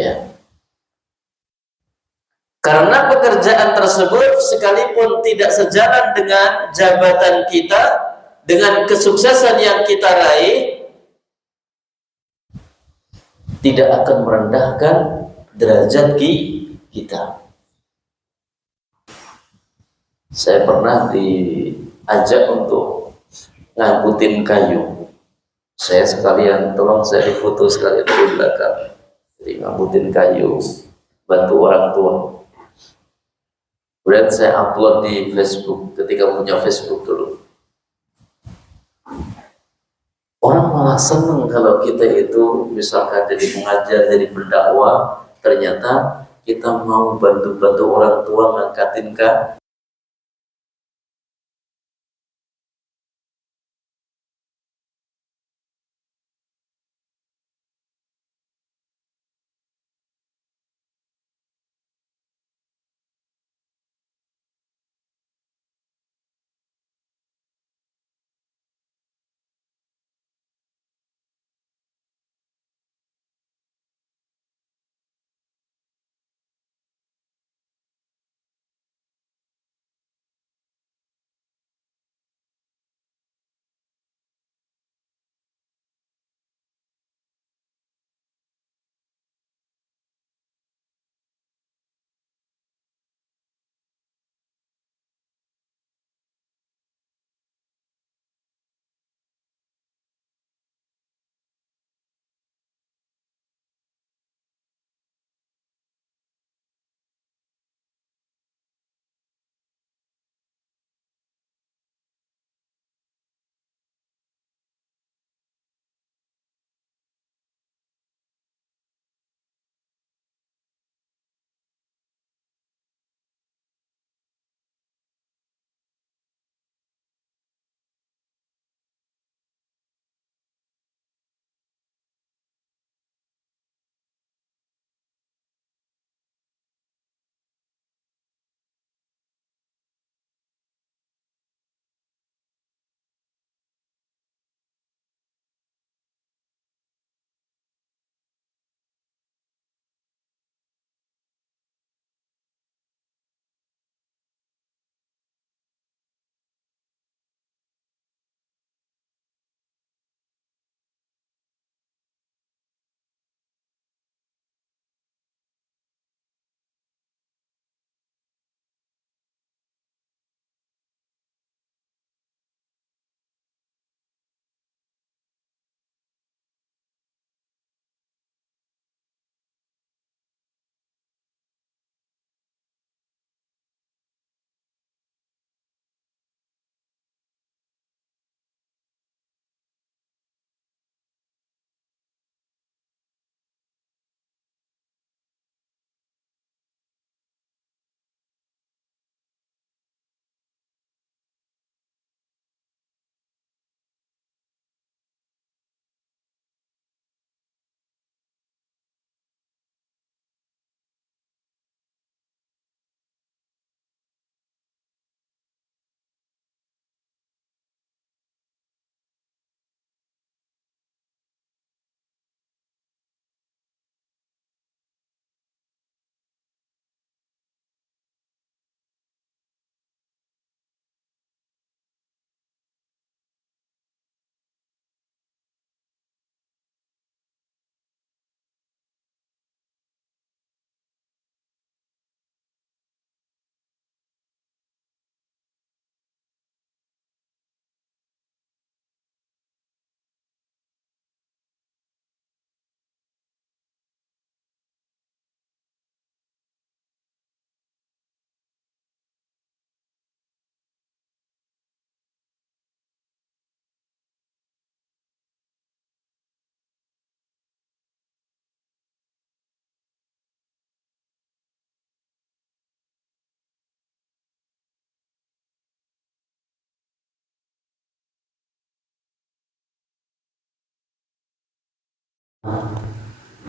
Ya. Karena pekerjaan tersebut sekalipun tidak sejalan dengan jabatan kita, dengan kesuksesan yang kita raih, tidak akan merendahkan derajat kita. Saya pernah diajak untuk ngangkutin kayu. Saya sekalian, tolong saya difoto sekalian dari belakang. Jadi ngangkutin kayu, bantu orang tua. Kemudian saya upload di Facebook ketika punya Facebook dulu. Orang malah senang kalau kita itu misalkan jadi pengajar, jadi pendakwah, ternyata kita mau bantu-bantu orang tua ngangkatin kayu.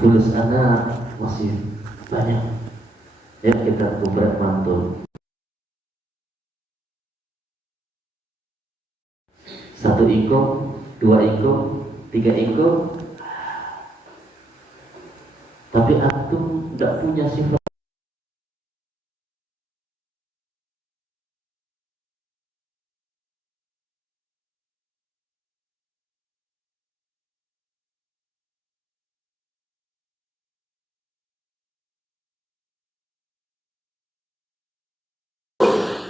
Tulis anak masih banyak. Ya kita kubrak mantul. 1 ingkung, 2 ingkung, 3 ingkung. tapi antum tidak punya sifat.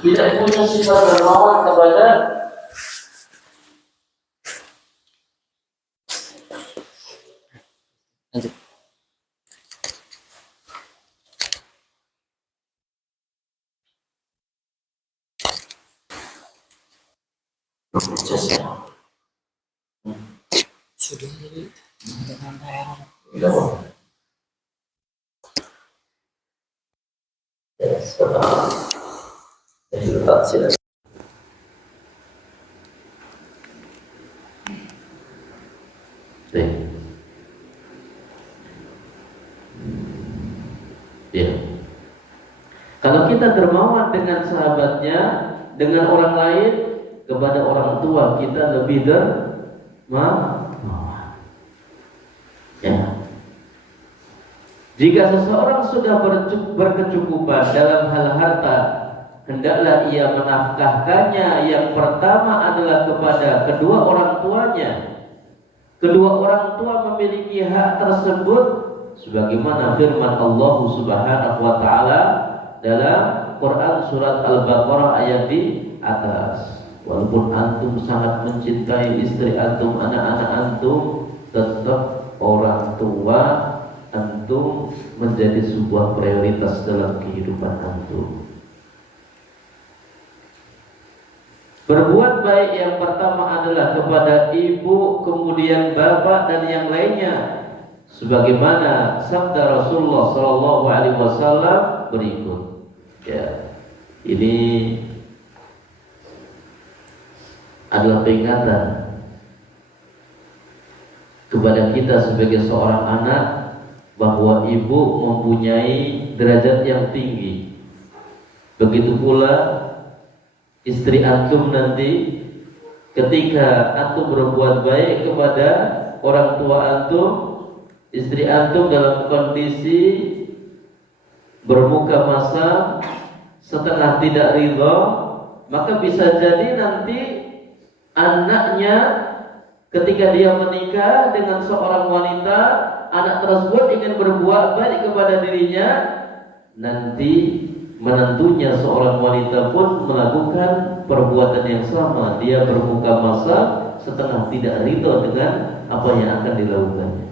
Tidak punya sifat dermawan kepada sudah dengan bayar. Silakan. Ya. Kalau kita dermawan dengan sahabatnya, dengan orang lain, kepada orang tua kita lebih dermawan. Ya. Jika seseorang sudah berkecukupan dalam hal harta, hendaklah ia menafkahkannya. Yang pertama adalah kepada kedua orang tuanya. Kedua orang tua memiliki hak tersebut sebagaimana firman Allah Subhanahu wa taala dalam Quran surat Al-Baqarah ayat di atas. Walaupun antum sangat mencintai istri antum, anak-anak antum, tetap orang tua antum menjadi sebuah prioritas dalam kehidupan antum. Berbuat baik yang pertama adalah kepada ibu, kemudian bapak dan yang lainnya. Sebagaimana sabda Rasulullah Shallallahu Alaihi Wasallam berikut. Ya, ini adalah peringatan kepada kita sebagai seorang anak bahwa ibu mempunyai derajat yang tinggi. Begitu pula istri antum nanti, ketika antum berbuat baik kepada orang tua antum, istri antum dalam kondisi bermuka masam, setengah tidak ridha, maka bisa jadi nanti anaknya ketika dia menikah dengan seorang wanita, anak tersebut ingin berbuat baik kepada dirinya, nanti menentunya seorang wanita pun melakukan perbuatan yang sama. Dia bermuka masam, setengah tidak ridha dengan apa yang akan dilakukannya.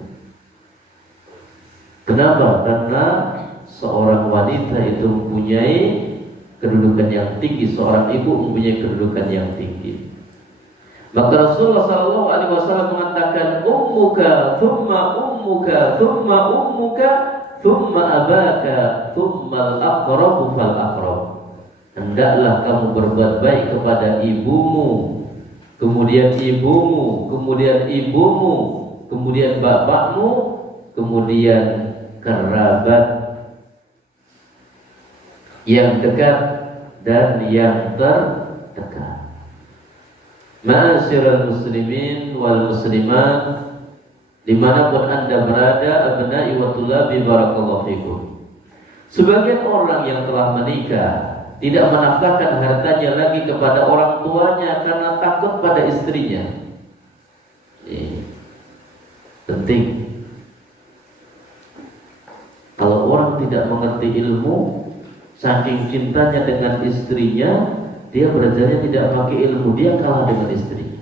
Kenapa? Karena seorang wanita itu mempunyai kedudukan yang tinggi, seorang ibu mempunyai kedudukan yang tinggi. Maka Rasulullah SAW mengatakan, ummuka, thumma ummuka, thumma ummuka, thumma abaka, thumma al-aqrabu fal-aqrab. Hendaklah kamu berbuat baik kepada ibumu, kemudian ibumu, kemudian ibumu, kemudian bapakmu, kemudian kerabat yang dekat dan yang terdekat. Ma'asyiral muslimin wal muslimat, dimanapun anda berada, abna'i wa tulabi barakallahu fikum. Sebagian orang yang telah menikah tidak menafkahkan hartanya lagi kepada orang tuanya karena takut pada istrinya. Ini penting. Kalau orang tidak mengerti ilmu, saking cintanya dengan istrinya, dia belajarnya tidak pakai ilmu, dia kalah dengan istrinya.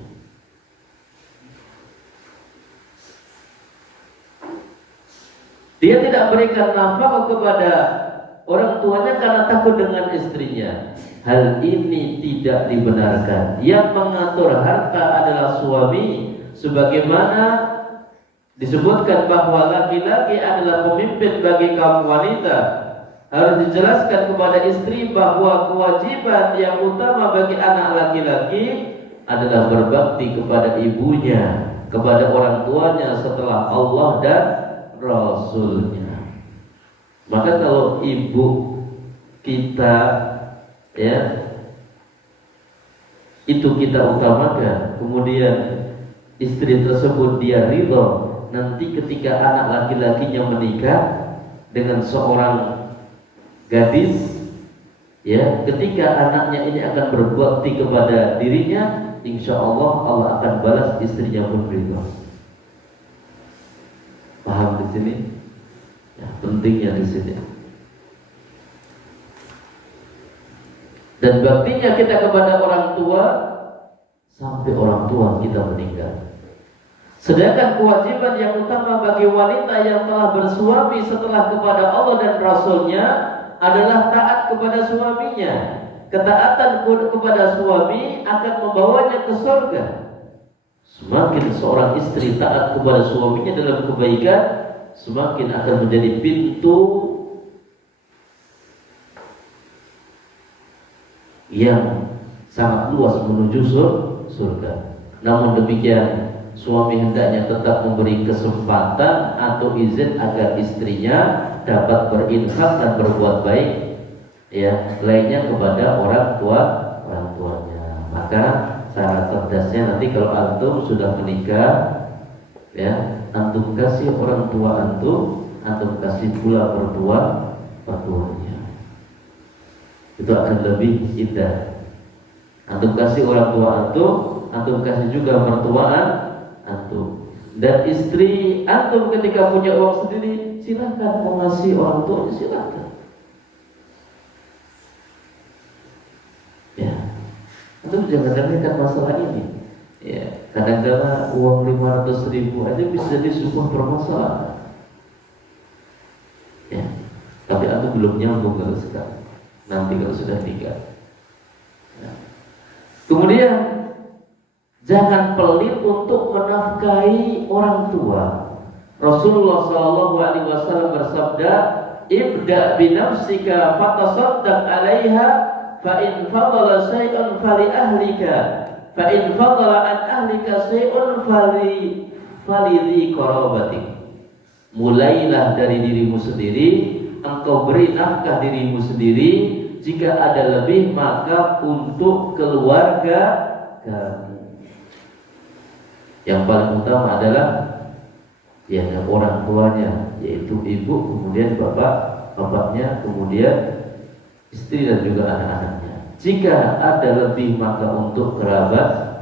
Dia tidak berikan nafkah kepada orang tuanya karena takut dengan istrinya. Hal ini tidak dibenarkan. Yang mengatur harta adalah suami, sebagaimana disebutkan bahwa laki-laki adalah pemimpin bagi kaum wanita. Harus dijelaskan kepada istri bahwa kewajiban yang utama bagi anak laki-laki adalah berbakti kepada ibunya, kepada orang tuanya setelah Allah dan Rasulnya. Maka kalau ibu kita, ya, itu kita utamakan, kemudian istri tersebut dia ridha nanti ketika anak laki-lakinya menikah dengan seorang gadis, ya, ketika anaknya ini akan berbakti kepada dirinya, insya Allah Allah akan balas istrinya pun ridho. Paham di sini? Ya, pentingnya di sini. Dan baktinya kita kepada orang tua sampai orang tua kita meninggal. Sedangkan kewajiban yang utama bagi wanita yang telah bersuami setelah kepada Allah dan Rasulnya adalah taat kepada suaminya. Ketaatan kepada suami akan membawanya ke surga. Semakin seorang istri taat kepada suaminya dalam kebaikan, semakin akan menjadi pintu yang sangat luas menuju surga. Namun demikian, suami hendaknya tetap memberi kesempatan atau izin agar istrinya dapat berinfak dan berbuat baik, ya, lainnya kepada orang tuanya. Maka cara cerdasnya nanti kalau antum sudah menikah, ya, antum kasih orang tua antum kasih pula mertuanya. Itu akan lebih indah. Antum kasih orang tua antum kasih juga mertua antum. Dan istri antum ketika punya uang sendiri, silakan mau ngasih orang tuanya, silakan. Ya, antum jangan remehkan masalah ini. Ya, kadang-kadang uang 500.000 aja bisa jadi sebuah permasalahan. Ya, tapi antum belum nyambung kalau sekarang. Nanti kalau sudah nikah. Ya. Kemudian jangan pelit untuk menafkahi orang tua. Rasulullah SAW bersabda, "Ibda binafsika fatasaddaq 'alaiha fa in fadala syai'un fali ahlika fa in fadala an ahlika syai'un fali dhi qarabatik." Mulailah dari dirimu sendiri, engkau beri nafkah dirimu sendiri. Jika ada lebih maka untuk keluarga kamu. Yang paling utama adalah ya orang tuanya, yaitu ibu, kemudian bapaknya, kemudian istri dan juga anak-anaknya. Jika ada lebih maka untuk kerabat.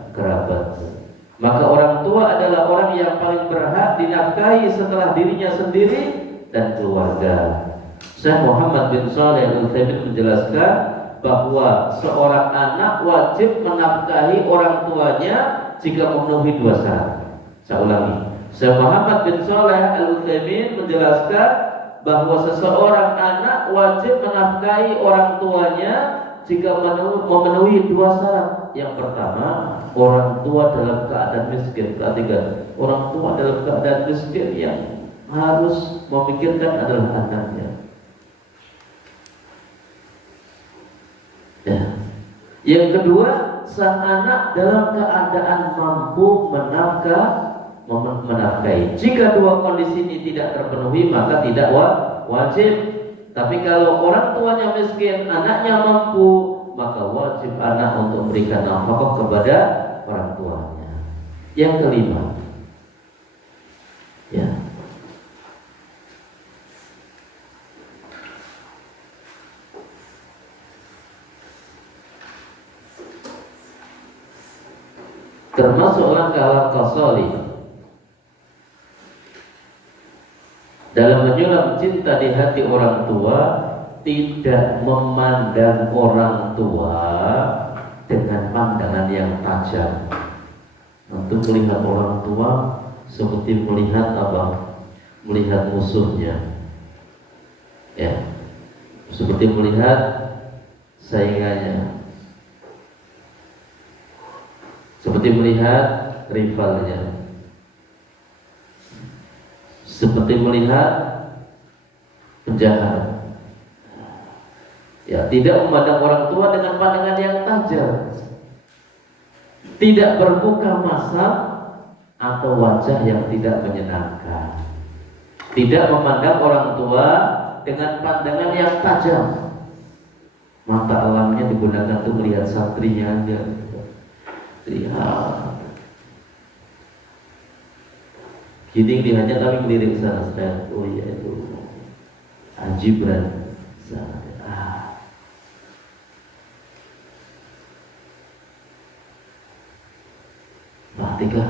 Maka orang tua adalah orang yang paling berhak dinafkahi setelah dirinya sendiri dan keluarga. Syekh Muhammad bin Shalih Al-Utsaimin menjelaskan bahwa seorang anak wajib menafkahi orang tuanya jika memenuhi dua syarat. Saya ulangi. Syekh Muhammad bin Shalih Al-Utsaimin menjelaskan bahwa seseorang anak wajib menafkahi orang tuanya jika memenuhi dua syarat. Yang pertama, orang tua dalam keadaan miskin. Perhatikan, orang tua dalam keadaan miskin yang harus memikirkan adalah anaknya. Ya. Yang kedua, sang anak dalam keadaan mampu menafkahi. Jika dua kondisi ini tidak terpenuhi maka tidak wajib. Tapi kalau orang tuanya miskin, anaknya mampu, maka wajib anak untuk memberikan nafkah kepada orang tuanya. Yang kelima, ya, termasuk langkah-langkah sholih dalam menyulam cinta di hati orang tua, tidak memandang orang tua dengan pandangan yang tajam. Untuk melihat orang tua seperti melihat apa? Melihat musuhnya. Ya. Seperti melihat saingannya. Seperti melihat rivalnya, seperti melihat penjahat. Ya, tidak memandang orang tua dengan pandangan yang tajam, tidak bermuka masam atau wajah yang tidak menyenangkan, tidak memandang orang tua dengan pandangan yang tajam. Mata alamnya digunakan untuk melihat santrinya aja. Lihat Jadi lihatnya tapi ngelirik sana Ustaz. Oh iya itu Gibran sana. Tiga.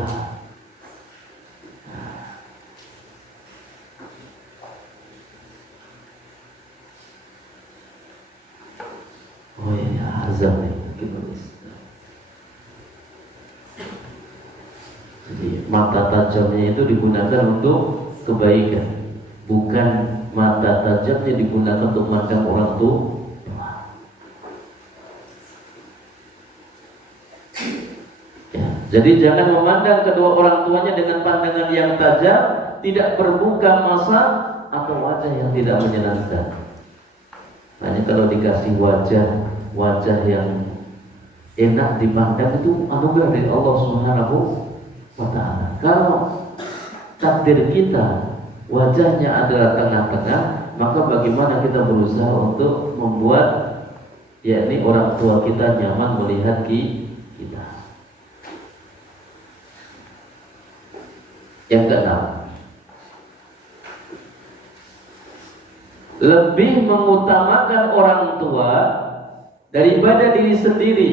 Oh iya, azab nih kita Jadi mata tajamnya itu digunakan untuk kebaikan, bukan mata tajamnya digunakan untuk memandang orang tua. Jadi jangan memandang kedua orang tuanya dengan pandangan yang tajam, tidak berbuka masa atau wajah yang tidak menyenangkan. Hanya kalau dikasih wajah yang enak dipandang itu anugerah dari Allah Subhanahu wa Ta'ala. Kalau takdir kita wajahnya adalah tengah-tengah, maka bagaimana kita berusaha untuk membuat yakni orang tua kita nyaman melihat kita. Yang keenam, lebih mengutamakan orang tua daripada diri sendiri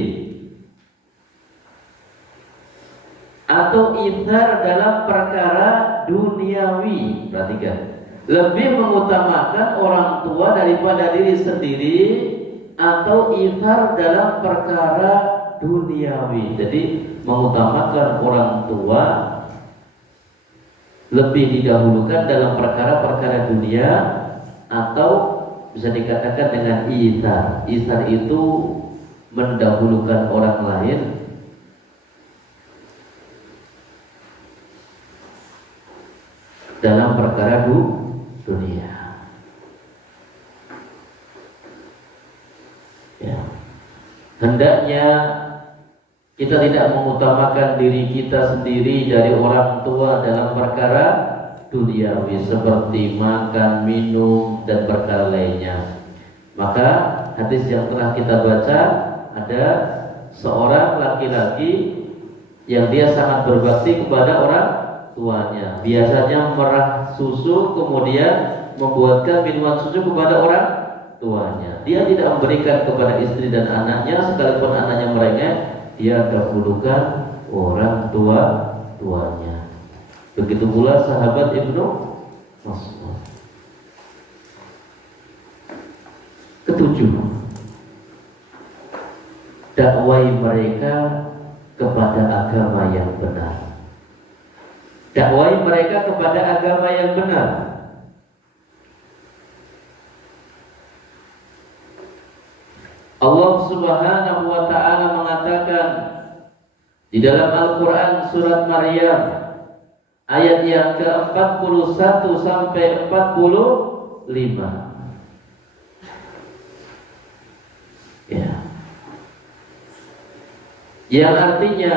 atau ithar dalam perkara duniawi. Perhatikan, lebih mengutamakan orang tua daripada diri sendiri atau ithar dalam perkara duniawi. Jadi mengutamakan orang tua lebih didahulukan dalam perkara-perkara dunia, atau bisa dikatakan dengan ithar. Ithar itu mendahulukan orang lain dalam perkara dunia. Ya. Hendaknya kita tidak mengutamakan diri kita sendiri dari orang tua dalam perkara duniawi seperti makan, minum, dan perkara lainnya. Maka hadis yang telah kita baca, ada seorang laki-laki yang dia sangat berbakti kepada orang tuanya. Biasanya merah susu kemudian membuatkan minuman susu kepada orang tuanya. Dia tidak memberikan kepada istri dan anaknya, sekalipun anaknya merengek, dia dahulukan orang tuanya. Begitu pula sahabat Ibnu Mas'ud. Ketujuh, dakwai mereka kepada agama yang benar. Dakwai mereka kepada agama yang benar. Allah Subhanahu wa Ta'ala mengatakan di dalam Al-Quran surat Maryam ayat yang ke-41 sampai 45. Ya. Yang artinya,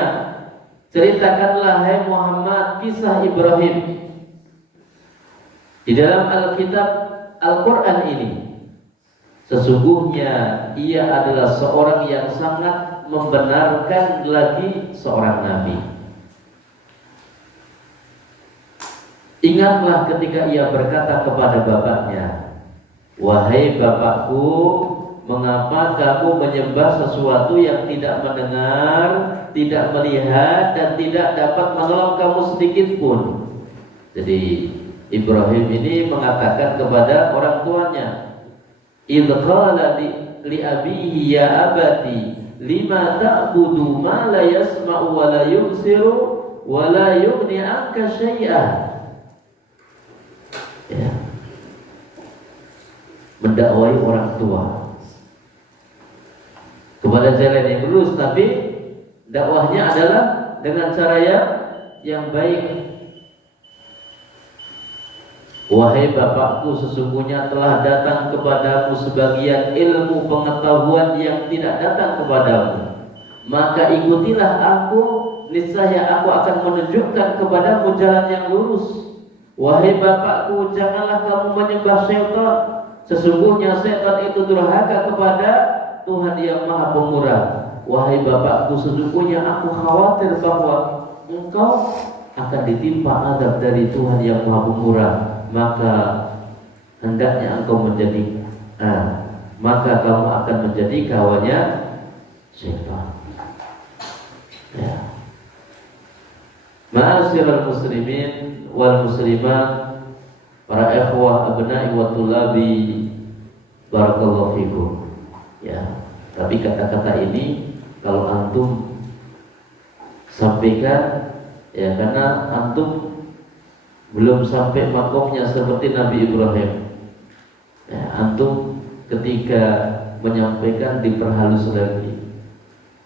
ceritakanlah hai Muhammad kisah Ibrahim di dalam Alkitab Al-Quran ini. Sesungguhnya ia adalah seorang yang sangat membenarkan lagi seorang nabi. Ingatlah ketika ia berkata kepada bapaknya, wahai bapakku, mengapa kamu menyembah sesuatu yang tidak mendengar, tidak melihat, dan tidak dapat menolong kamu sedikit pun? Jadi Ibrahim ini mengatakan kepada orang tuanya, idh qala li abihi ya abati lima ta'budu ma la yasma'u wa la yubsiru wa la yughni 'anka syai'an. Ya. Mendakwai orang tua kepada jalan yang lurus, tapi dakwahnya adalah dengan cara yang baik. Wahai bapakku, sesungguhnya telah datang kepadamu sebagian ilmu pengetahuan yang tidak datang kepadamu. Maka ikutilah aku, niscaya aku akan menunjukkan kepadamu jalan yang lurus. Wahai bapakku, janganlah kamu menyembah syaitan. Sesungguhnya syaitan itu durhaka kepada Tuhan yang Maha Pemurah. Wahai bapakku, sesungguhnya aku khawatir bahwa engkau akan ditimpa azab dari Tuhan yang Maha Pemurah, maka hendaknya engkau menjadi maka kamu akan menjadi kawannya syaitan. Ya. Ma'asyiral muslimin wal muslimat, para ikhwah abna'i wa tulabi, barakallahu fikum. Ya, tapi kata-kata ini kalau antum sampaikan, ya, karena antum belum sampai makomnya seperti Nabi Ibrahim. Ya, antum ketika menyampaikan diperhalus lagi.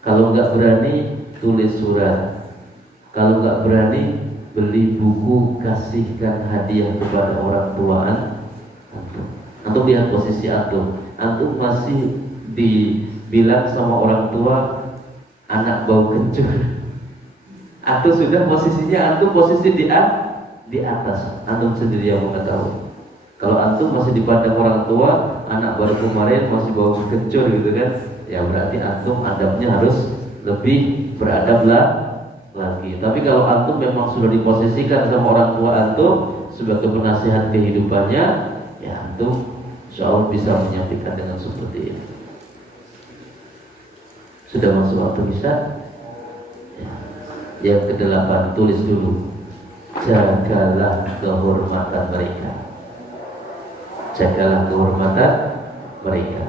Kalau nggak berani tulis surat. Kalau nggak berani beli buku, kasihkan hadiah kepada orang tua antum. Antum lihat posisi antum. Antum masih dibilang sama orang tua anak bau kencur. Atau sudah posisinya antum posisi di atas. Antum sendiri yang mengetahui. Kalau antum masih dipandang orang tua, anak baru kemarin masih bau kencur gitu kan, ya berarti antum adabnya harus lebih beradab lagi. Tapi kalau antum memang sudah diposisikan sama orang tua antum sebagai penasihat kehidupannya, ya antum insya Allah bisa menyampaikan dengan seperti ini. Sudah masuk waktu bisa? Ya. Yang ke-8, tulis dulu. Jagalah kehormatan mereka. Jagalah kehormatan mereka.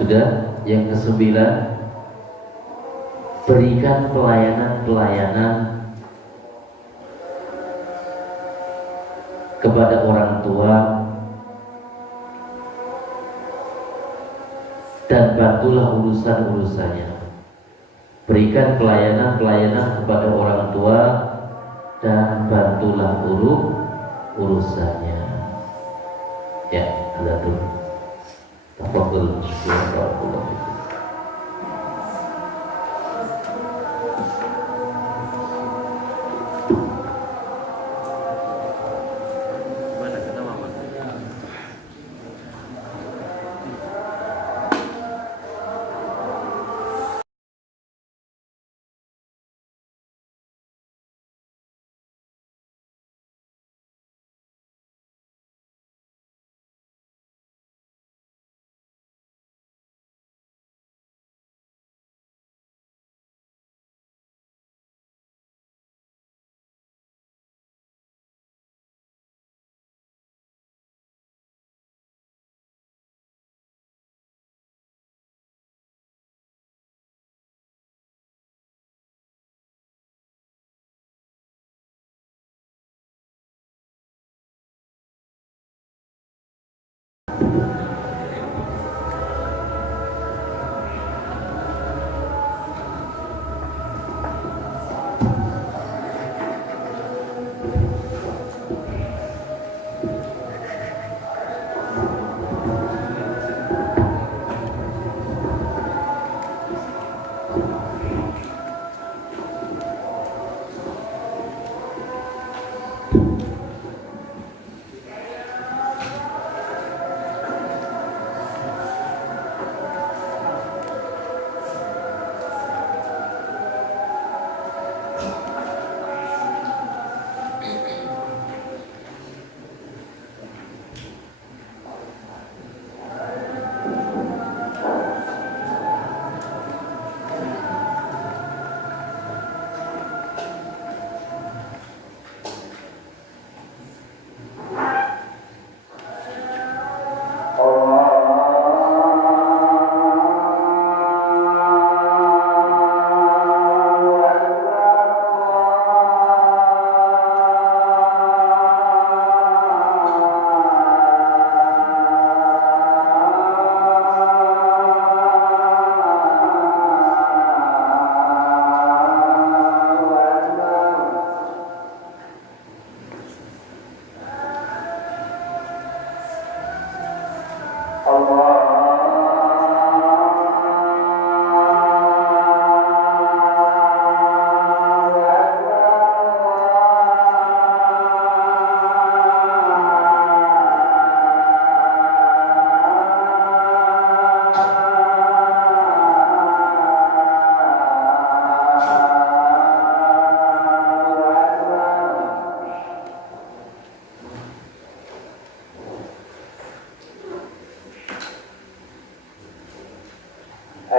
Sudah. Yang ke-9, berikan pelayanan-pelayanan kepada orang tua dan bantulah urusan-urusannya. Berikan pelayanan-pelayanan kepada orang tua dan bantulah urusannya. Ya, ada tuh. Tafadhol, syukur.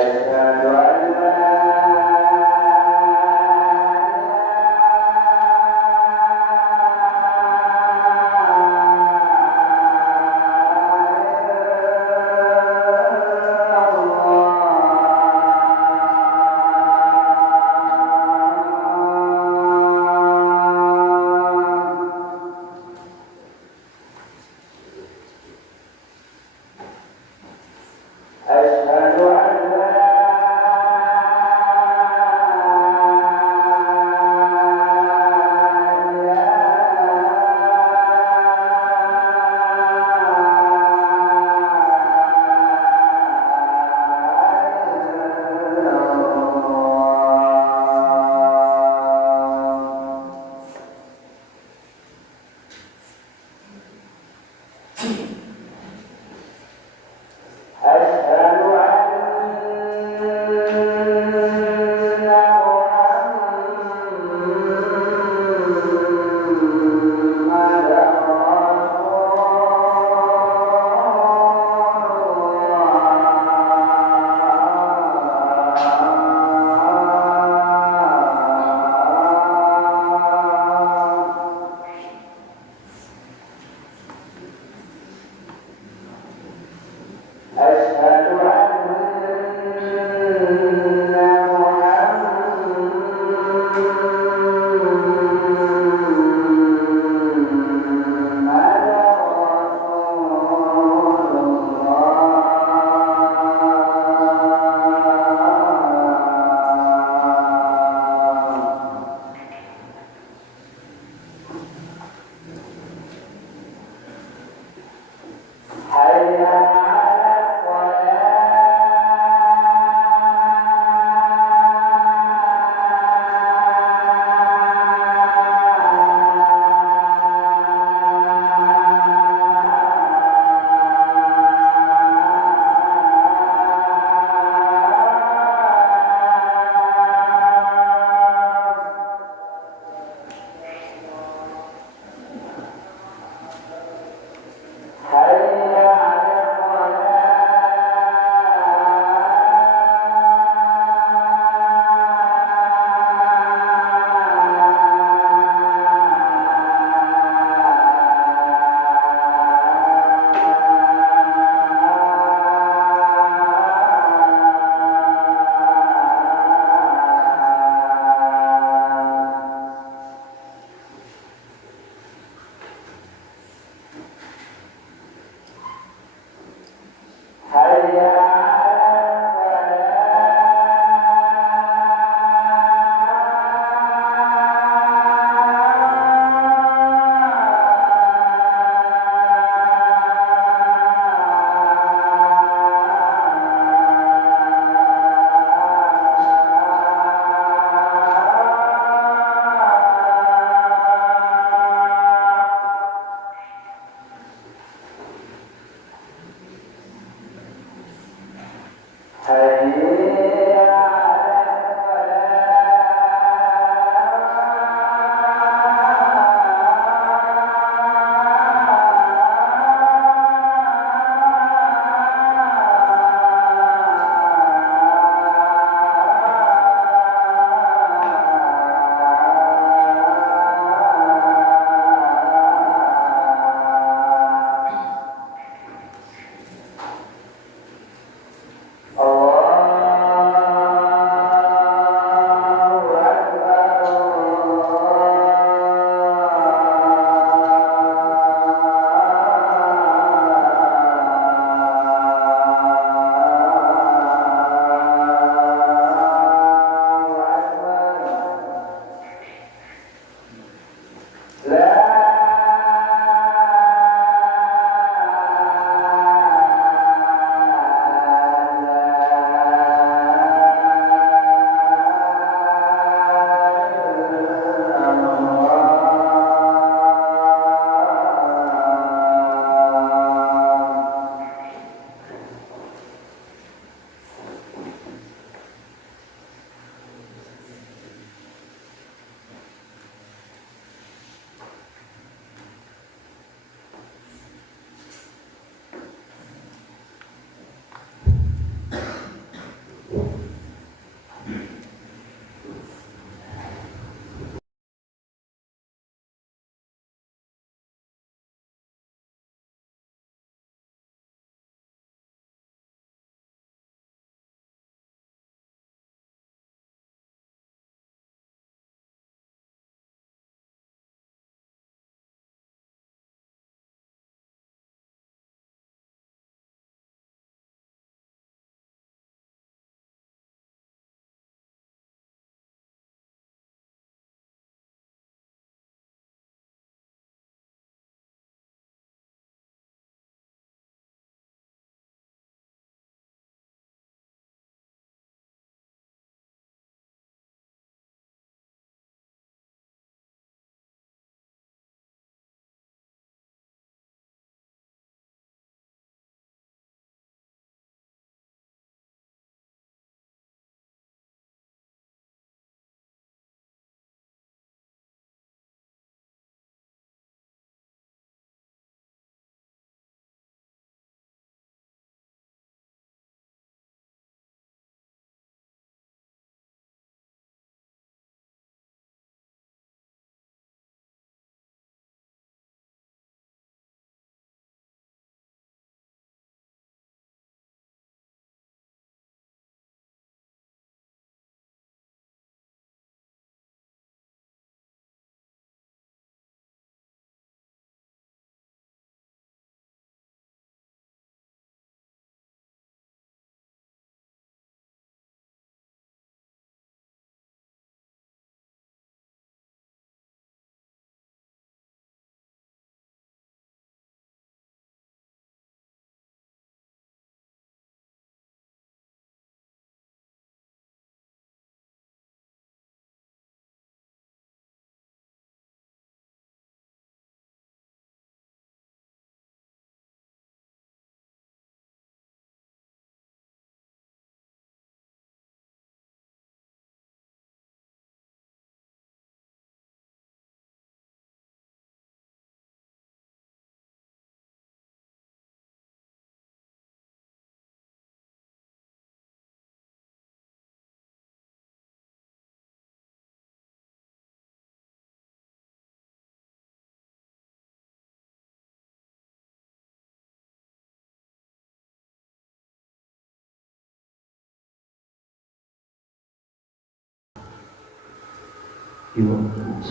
Allah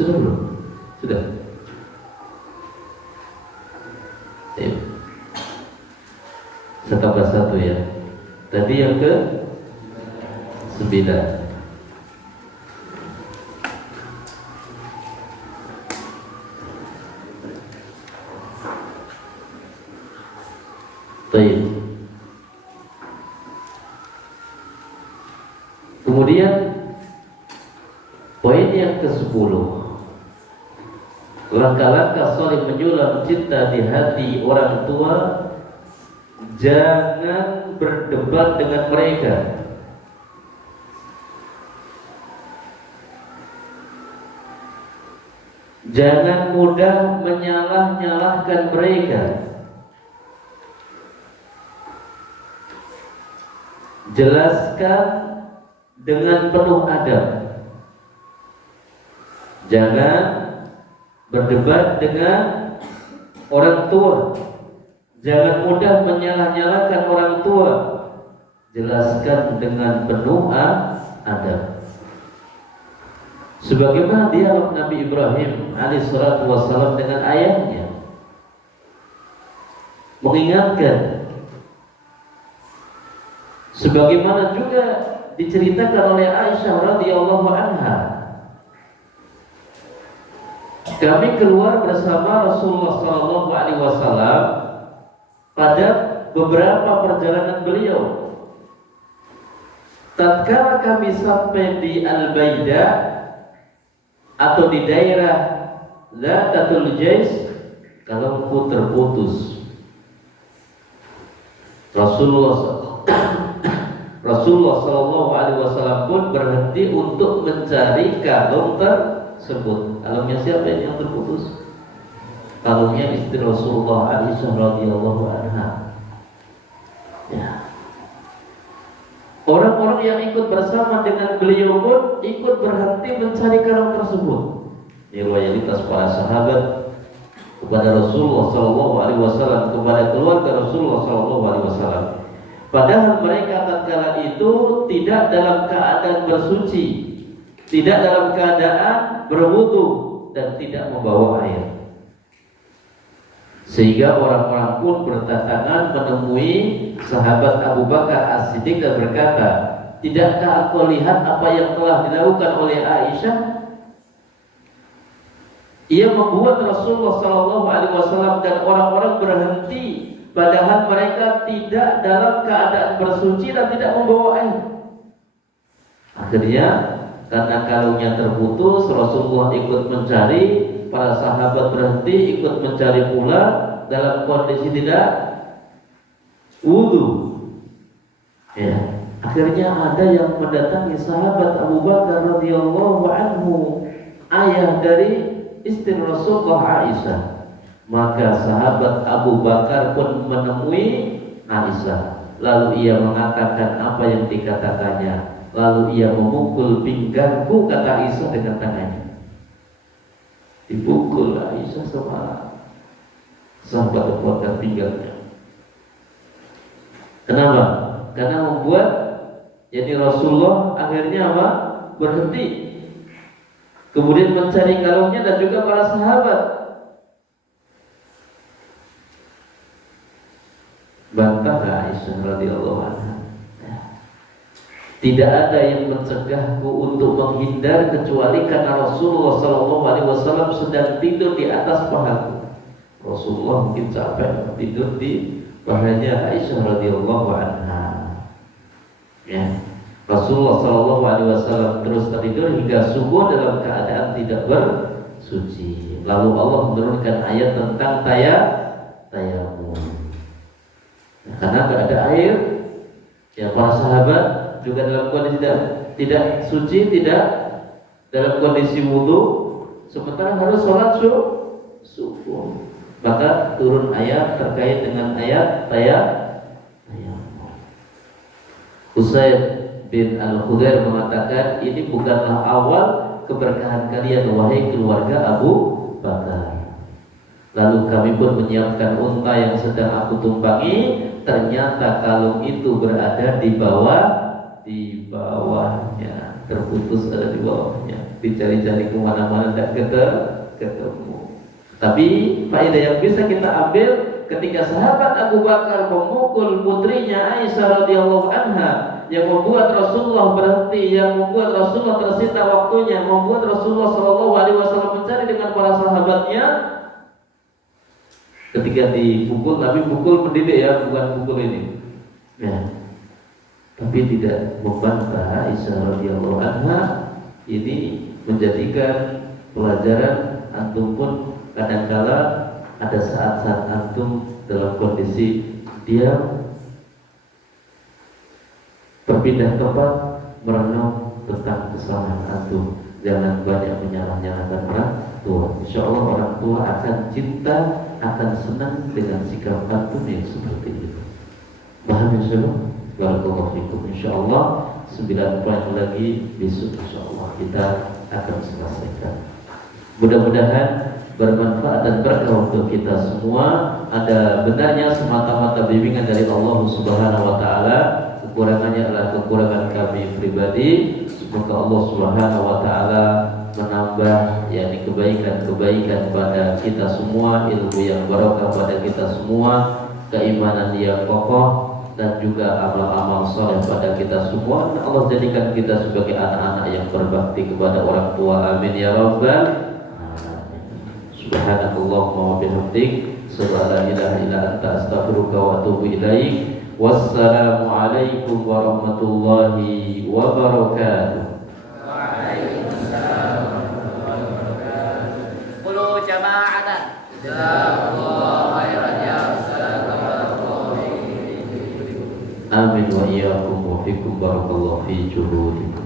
Sudah belum? Sudah. Ya. Tambah satu ya. Tadi yang ke 9. Baik. Kemudian poin yang ke-10, langkah-langkah saling menyulam cinta di hati orang tua. Jangan berdebat dengan mereka. Jangan mudah menyalah-nyalahkan mereka. Jelaskan dengan penuh adab. Jangan berdebat dengan orang tua. Jangan mudah menyalah-nyalahkan orang tua. Jelaskan dengan penuh adab. Sebagaimana dialog Nabi Ibrahim alaihissalatu wassalam dengan ayahnya, mengingatkan. Sebagaimana juga diceritakan oleh Aisyah radhiyallahu anha, kami keluar bersama Rasulullah sallallahu alaihi wasallam pada beberapa perjalanan beliau. Tatkala kami sampai di Al-Baida atau di daerah Zatatul Jais, kalungku terputus. Rasulullah sallallahu alaihi wasallam pun berhenti untuk mencari kalung tersebut. Kalungnya siapa ini yang terputus? Kalungnya istri Rasulullah Aisyah radhiyallahu anha. Ya. Orang-orang Siapapun yang ikut bersama dengan beliau pun ikut berhenti mencari kalung tersebut. Ini loyalitas para sahabat kepada Rasulullah SAW, kepada keluarga Rasulullah SAW. Padahal mereka tatkala itu tidak dalam keadaan bersuci, tidak dalam keadaan berwudu, dan tidak membawa air. Sehingga orang-orang pun berdatangan menemui sahabat Abu Bakar As-Siddiq dan berkata, "Tidakkah engkau lihat apa yang telah dilakukan oleh Aisyah? Ia membuat Rasulullah SAW dan orang-orang berhenti, padahal mereka tidak dalam keadaan bersuci dan tidak membawa air." Akhirnya karena kalungnya terputus, Rasulullah ikut mencari, para sahabat berhenti ikut mencari pula dalam kondisi tidak wudu. Ya, akhirnya ada yang mendatangi sahabat Abu Bakar radhiyallahu anhu, ayah dari istri Rasulullah Aisyah. Maka sahabat Abu Bakar pun menemui Aisyah. Lalu ia mengatakan apa yang dikatakannya. Lalu ia memukul pinggangku, kata Aisyah dengan tangannya. Dipukul Aisyah sama sahabat Abu Bakar pinggangnya. Kenapa? Karena membuat jadi Rasulullah akhirnya apa? Berhenti. Kemudian mencari kalungnya dan juga para sahabat. Bantah Aisyah radhiyallahu anha. Tidak ada yang mencegahku untuk menghindar kecuali karena Rasulullah SAW sedang tidur di atas pahaku. Rasulullah mungkin capek tidur di pahanya Aisyah radhiyallahu anha. Ya. Rasulullah SAW terus tertidur hingga subuh dalam keadaan tidak bersuci. Lalu Allah menurunkan ayat tentang tayamum. Karena tidak ada air, ya para sahabat juga dalam kondisi tidak suci, tidak dalam kondisi wudu, sementara harus sholat subuh. Maka turun ayat terkait dengan ayat tayamum. Usaid bin Al-Khudair mengatakan, ini bukanlah awal keberkahan kalian wahai keluarga Abu Bakar. Lalu kami pun menyiapkan unta yang sedang aku tumpangi. Ternyata kalung itu berada di bawahnya, terputus ada di bawahnya. Dicari-cari kemana-mana tidak ketemu. Tapi faedah yang bisa kita ambil ketika sahabat Abu Bakar memukul putrinya Aisyah radhiyallahu anha, yang membuat Rasulullah berhenti, yang membuat Rasulullah tersita waktunya, membuat Rasulullah SAW mencari dengan para sahabatnya. Ketika dipukul, Nabi pukul mendidik ya, bukan pukul ini. Ya. Tapi tidak membantah Aisyah radhiyallahu anha. Ini menjadikan pelajaran antum pun kadangkala ada saat-saat antum dalam kondisi diam, berpindah tempat, merenung tentang kesalahan antum. Jangan banyak menyalah-nyalahkan orang tua. Insya Allah orang tua akan cinta, akan senang dengan sikap antum yang seperti itu. Paham insya Allah? Barakallahu fikum. Insya Allah 9 poin lagi besok insya Allah kita akan selesaikan. Mudah-mudahan bermanfaat dan berkah untuk kita semua. Ada benarnya semata-mata bimbingan dari Allah Subhanahu wa taala. Kekurangannya adalah kekurangan kami pribadi. Semoga Allah Subhanahu wa taala menambah yakni kebaikan-kebaikan pada kita semua, ilmu yang barokah pada kita semua, keimanan yang kokoh dan juga amal-amal saleh pada kita semua. Dan Allah jadikan kita sebagai anak-anak yang berbakti kepada orang tua. Amin ya rabbal alamin. Subhanakallahumma wa bihamdik, la ilaha illa anta, astaghfiruka wa atubu ilaik. Wassalamu alaikum warahmatullahi wabarakatuh. Waalaikumsalam warahmatullahi wabarakatuh. Qulu jama'atan. Jazakallahu khairan ya Ustaz. Amin wa iyyakum wa fikum, barakallahu fi juhudikum.